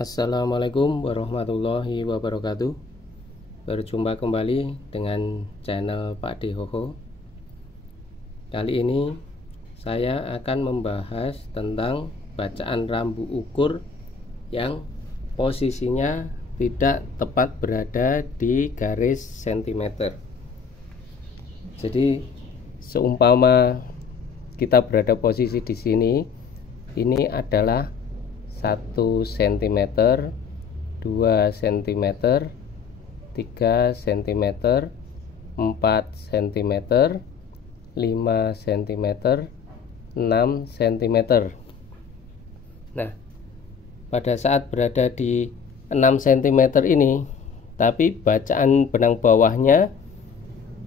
Assalamualaikum warahmatullahi wabarakatuh. Berjumpa kembali dengan channel Pak D Hoho. Kali ini saya akan membahas tentang bacaan rambu ukur yang posisinya tidak tepat berada di garis sentimeter. Jadi seumpama kita berada posisi di sini, ini adalah 1 cm, 2 cm, 3 cm, 4 cm, 5 cm, 6 cm. Nah, pada saat berada di 6 cm ini, tapi bacaan benang bawahnya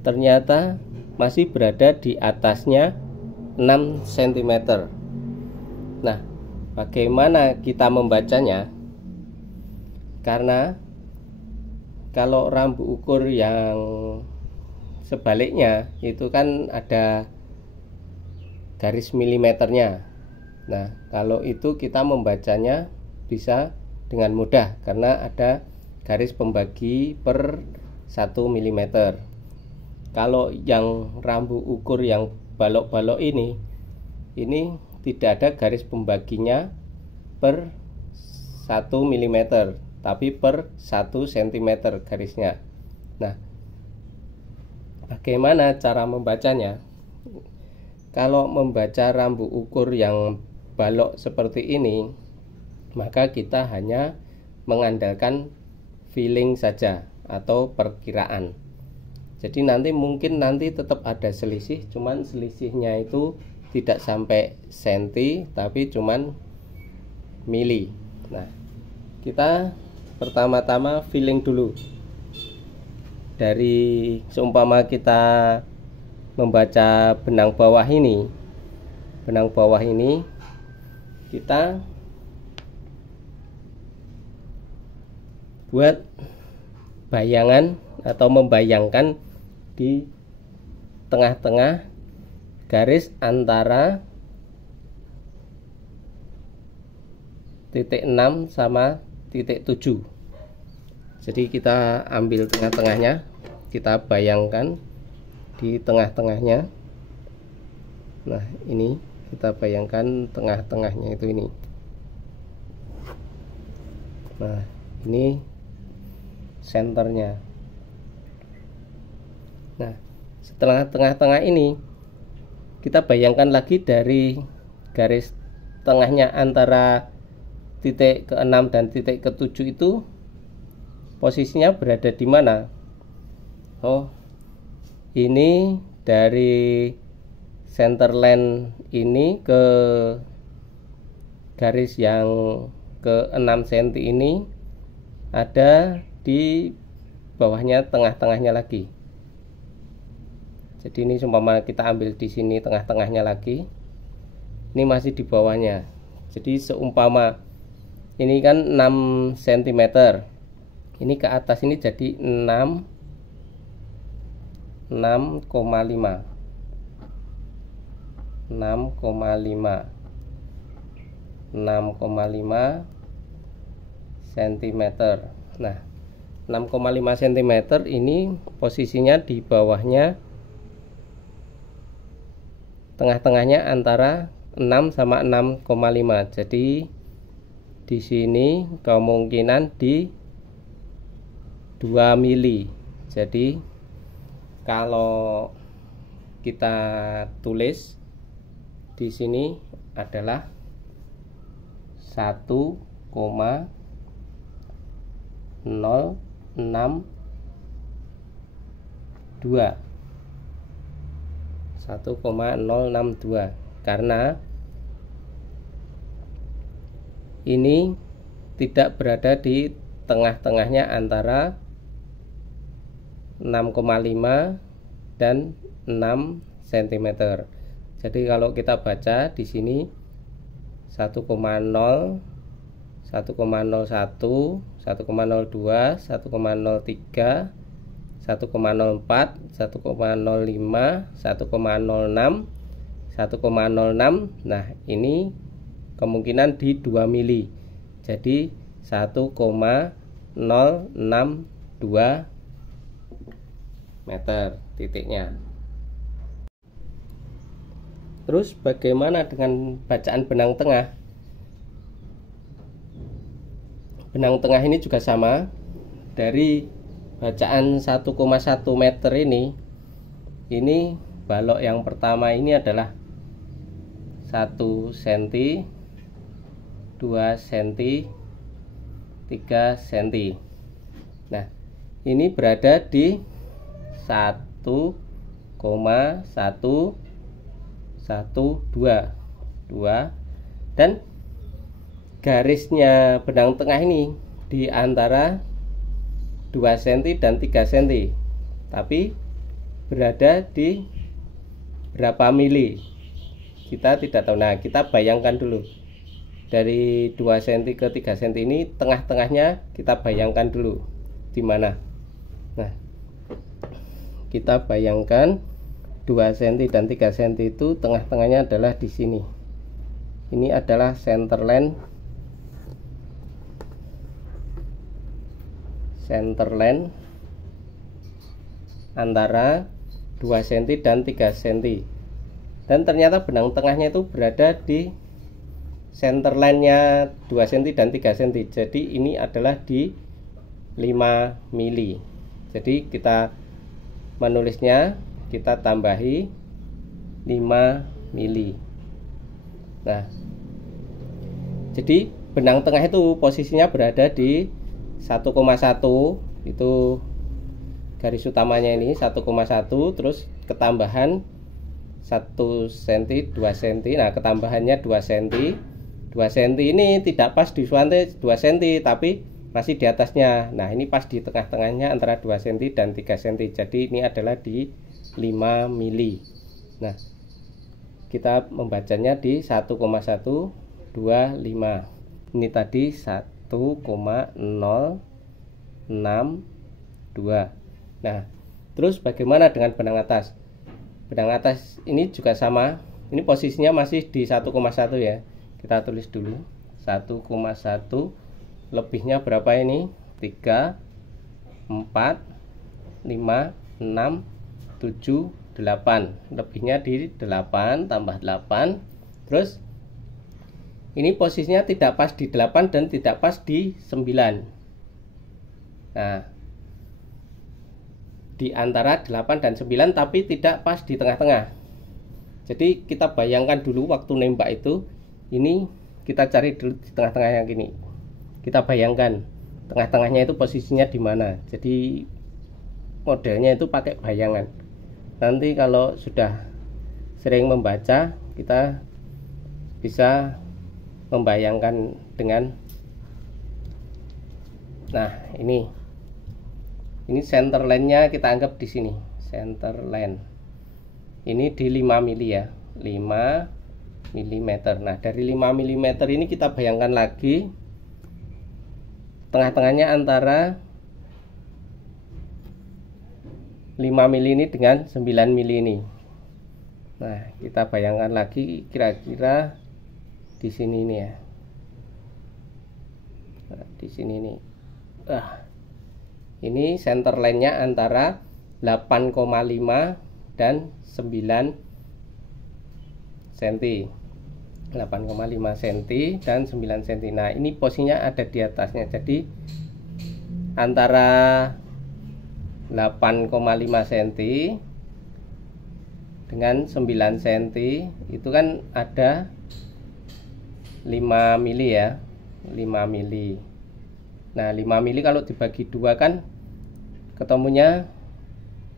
ternyata masih berada di atasnya 6 cm. Nah, bagaimana kita membacanya? Karena kalau rambu ukur yang sebaliknya itu kan ada garis milimeternya. Nah, kalau itu kita membacanya bisa dengan mudah karena ada garis pembagi per 1 mm. Kalau yang rambu ukur yang balok-balok ini tidak ada garis pembaginya per 1 mm, tapi per 1 cm garisnya. Nah, bagaimana cara membacanya? Kalau membaca rambu ukur yang balok seperti ini, maka kita hanya mengandalkan feeling saja atau perkiraan. Jadi mungkin nanti tetap ada selisih, cuman selisihnya itu tidak sampai senti tapi cuman mili. Nah, kita pertama-tama feeling dulu. Dari seumpama kita membaca benang bawah ini, kita buat bayangan atau membayangkan di tengah-tengah garis antara titik 6 sama titik 7. Jadi kita ambil tengah-tengahnya, kita bayangkan di tengah-tengahnya. Nah, ini kita bayangkan tengah-tengahnya itu ini. Nah, ini senternya. Nah, setelah tengah-tengah ini kita bayangkan lagi dari garis tengahnya antara titik ke-6 dan titik ke-7 itu posisinya berada di mana? Oh, ini dari center line ini ke garis yang ke-6 cm ini ada di bawahnya, tengah-tengahnya lagi. Jadi ini seumpama kita ambil di sini tengah-tengahnya lagi, ini masih di bawahnya. Jadi seumpama ini kan 6 cm, ini ke atas ini jadi 6,5 cm. Nah, 6,5 cm ini posisinya di bawahnya, tengah-tengahnya antara 6 sama 6,5. Jadi di sini kemungkinan di 2 mili. Jadi kalau kita tulis di sini adalah 1,062 karena ini tidak berada di tengah-tengahnya antara 6,5 dan 6 cm. Jadi kalau kita baca di sini 1,0, 1,01, 1,02, 1,03, 1,04, 1,05, 1,06, 1,06. Nah, ini kemungkinan di 2 mili. Jadi 1,062 meter titiknya. Terus bagaimana dengan bacaan benang tengah? Benang tengah ini juga sama. Dari bacaan 1,1 meter ini balok yang pertama ini adalah 1 cm, 2 cm, 3 cm. Nah, ini berada di 1,112 dan garisnya benang tengah ini di antara 2 cm dan 3 cm, tapi berada di berapa mili kita tidak tahu. Nah, kita bayangkan dulu dari 2 cm ke 3 cm ini, tengah-tengahnya kita bayangkan dulu di mana. Nah, kita bayangkan 2 cm dan 3 cm itu tengah-tengahnya adalah di sini. Ini adalah center line antara 2 cm dan 3 cm. Dan ternyata benang tengahnya itu berada di center line-nya 2 cm dan 3 cm. Jadi ini adalah di 5 mili. Jadi kita menulisnya, kita tambahi 5 mili. Nah, jadi benang tengah itu posisinya berada di 1,1, itu garis utamanya ini 1,1, terus ketambahan 1 cm, 2 cm. Nah, ketambahannya 2 cm. 2 cm ini tidak pas di suante 2 cm, tapi masih di atasnya. Nah, ini pas di tengah-tengahnya antara 2 cm dan 3 cm. Jadi ini adalah di 5 mili. Nah, kita membacanya di 1,125. Ini tadi 1,062. Nah, terus bagaimana dengan benang atas? Benang atas ini juga sama. Ini posisinya masih di 1,1 ya. Kita tulis dulu 1,1, lebihnya berapa ini? 3, 4, 5, 6, 7, 8. Lebihnya di 8 tambah 8. Terus ini posisinya tidak pas di 8 dan tidak pas di 9. Nah, di antara 8 dan 9, tapi tidak pas di tengah-tengah. Jadi kita bayangkan dulu waktu nembak itu, ini kita cari dulu di tengah-tengah yang gini. Kita bayangkan tengah-tengahnya itu posisinya di mana. Jadi modelnya itu pakai bayangan. Nanti kalau sudah sering membaca, kita bisa membayangkan dengan, nah ini center line-nya kita anggap di sini, center line. Ini di 5 mili ya, 5 mm. Nah, dari 5 mm ini kita bayangkan lagi tengah-tengahnya antara 5 mili ini dengan 9 mili ini. Nah, kita bayangkan lagi kira-kira di sini nih ya. Nah, di sini nih. Ini center line-nya antara 8,5 dan 9 cm. 8,5 cm dan 9 cm. Nah, ini posisinya ada di atasnya. Jadi antara 8,5 cm dengan 9 cm itu kan ada 5 mili ya, 5 mili. Nah, 5 mili kalau dibagi 2 kan ketemunya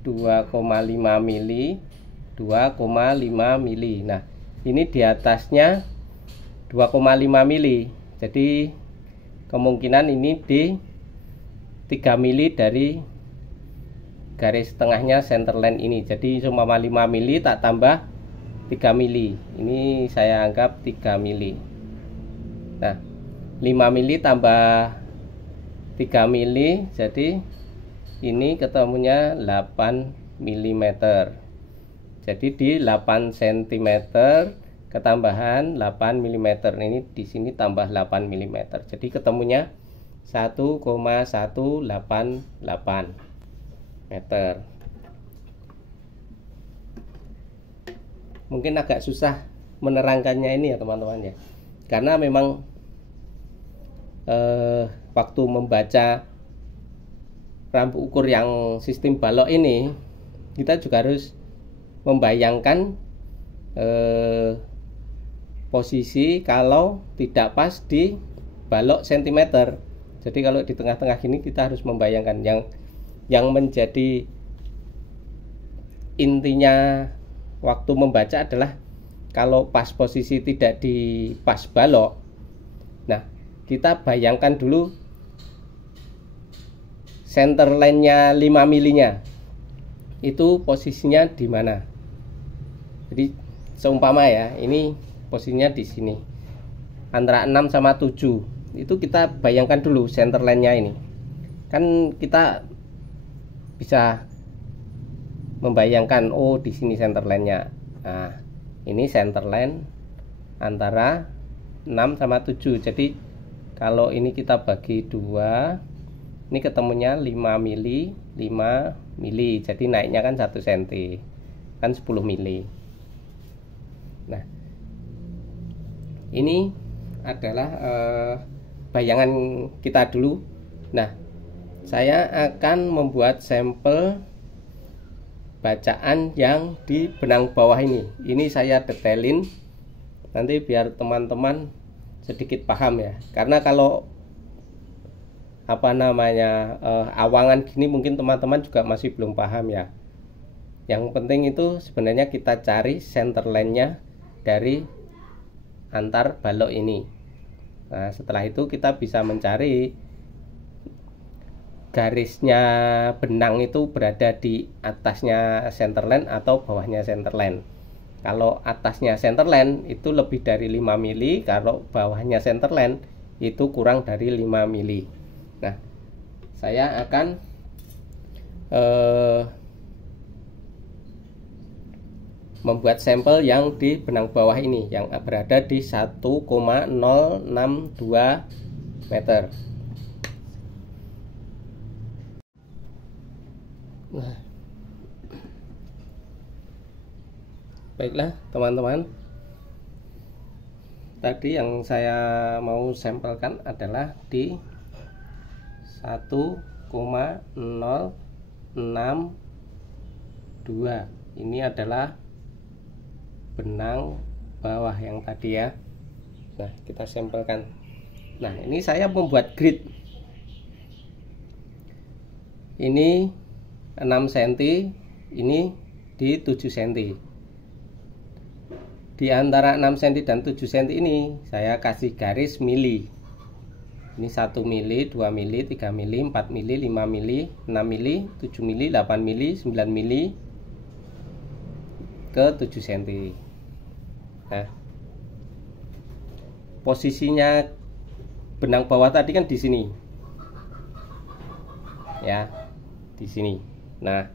2,5 mili, 2,5 mili. Nah, ini di atasnya 2,5 mili. Jadi kemungkinan ini di 3 mili dari garis tengahnya center line ini. Jadi cuma 5 mili tak tambah 3 mili. Ini saya anggap 3 mili. Nah, 5 mili tambah 3 mili, jadi ini ketemunya 8 mm. Jadi di 8 cm ketambahan 8 mm. Ini di sini tambah 8 mm. Jadi ketemunya 1,188 meter. Mungkin agak susah menerangkannya ini ya teman-teman ya, karena memang waktu membaca rambu ukur yang sistem balok ini, kita juga harus membayangkan posisi kalau tidak pas di balok sentimeter. Jadi kalau di tengah-tengah gini kita harus membayangkan yang menjadi intinya waktu membaca adalah kalau pas posisi tidak di pas balok. Nah, kita bayangkan dulu center line-nya 5 milinya itu posisinya di mana. Jadi seumpama ya, ini posisinya di sini antara 6 sama 7. Itu kita bayangkan dulu center line-nya ini. Kan kita bisa membayangkan, oh di sini center line-nya. Nah, ini center line antara 6 sama 7. Jadi kalau ini kita bagi 2, ini ketemunya 5 mili, 5 mili. Jadi naiknya kan 1 cm. Kan 10 mili. Nah, ini adalah bayangan kita dulu. Nah, saya akan membuat sampel bacaan yang di benang bawah ini. Ini saya detailin nanti biar teman-teman sedikit paham ya. Karena kalau awangan gini mungkin teman-teman juga masih belum paham ya. Yang penting itu sebenarnya kita cari center line-nya dari antar balok ini. Nah, setelah itu kita bisa mencari garisnya benang itu berada di atasnya center line atau bawahnya center line. Kalau atasnya center line itu lebih dari 5 mili, kalau bawahnya center line itu kurang dari 5 mili. Nah, saya akan membuat sampel yang di benang bawah ini yang berada di 1,062 meter. Nah, baiklah teman-teman, tadi yang saya mau sampelkan adalah di 1,062. Ini adalah benang bawah yang tadi ya. Nah, kita sampelkan. Nah, ini saya membuat grid. Ini 6 cm, ini di 7 cm. Di antara 6 cm dan 7 cm ini saya kasih garis mili. Ini 1 mili, 2 mili, 3 mili, 4 mili, 5 mili, 6 mili, 7 mili, 8 mili, 9 mili ke 7 cm. Nah, posisinya benang bawah tadi kan di sini. Ya, di sini. Nah,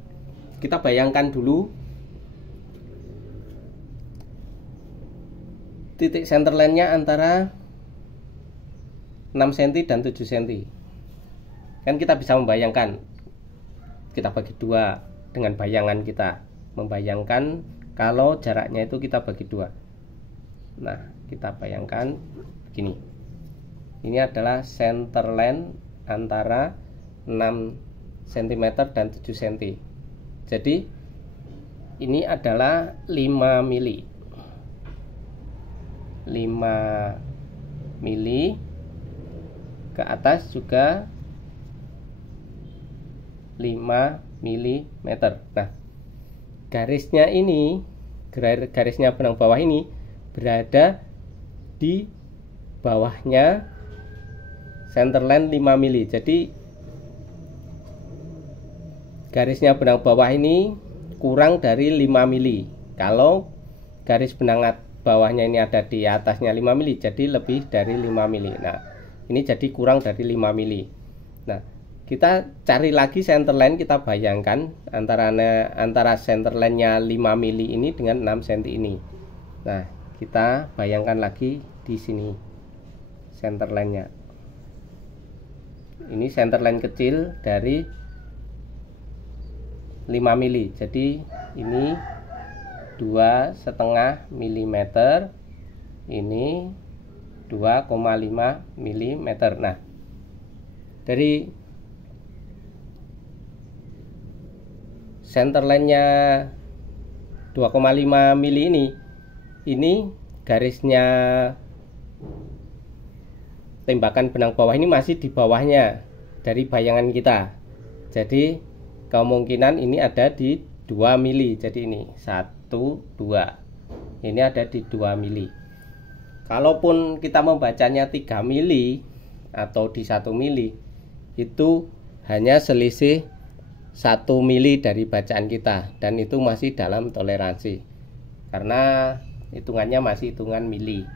kita bayangkan dulu titik center line-nya antara 6 cm dan 7 cm. Kan kita bisa membayangkan, kita bagi 2 dengan bayangan kita, membayangkan kalau jaraknya itu kita bagi 2. Nah, kita bayangkan begini. Ini adalah center line antara 6 cm dan 7 cm. Jadi ini adalah 5 mili. 5 mili ke atas juga 5 mm. Nah, garisnya ini, garisnya benang bawah ini berada di bawahnya center line 5 mili. Jadi garisnya benang bawah ini kurang dari 5 mili. Kalau garis benang bawahnya ini ada di atasnya 5 mili, jadi lebih dari 5 mili. Nah, ini jadi kurang dari 5 mili. Nah, kita cari lagi center line, kita bayangkan antara center line-nya 5 mili ini dengan 6 cm ini. Nah, kita bayangkan lagi di sini center line-nya. Ini center line kecil dari 5 mili. Jadi ini 2,5 mm, ini 2,5 mm. Nah, dari center line-nya 2,5 mili ini garisnya tembakan benang bawah ini masih di bawahnya dari bayangan kita. Jadi kemungkinan ini ada di 2 mili. Jadi ini 1, 2. Ini ada di 2 mili. Kalaupun kita membacanya 3 mili atau di 1 mili, itu hanya selisih 1 mili dari bacaan kita, dan itu masih dalam toleransi karena hitungannya masih hitungan mili.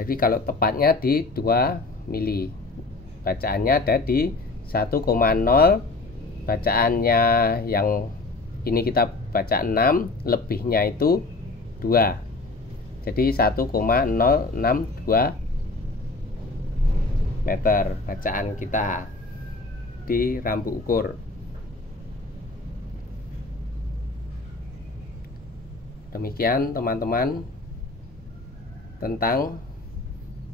Jadi kalau tepatnya di 2 mili, bacaannya ada di 1,0, bacaannya yang ini kita baca 6, lebihnya itu 2. Jadi 1,062 meter bacaan kita di rambu ukur. Demikian teman-teman tentang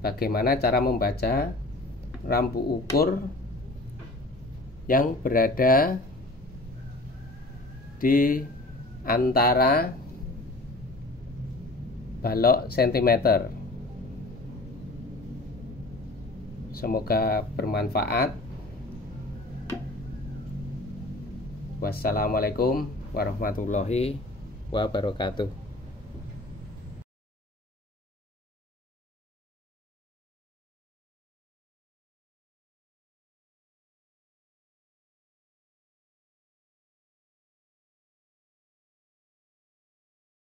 bagaimana cara membaca rambu ukur yang berada di antara balok sentimeter. Semoga bermanfaat. Wassalamualaikum warahmatullahi wabarakatuh.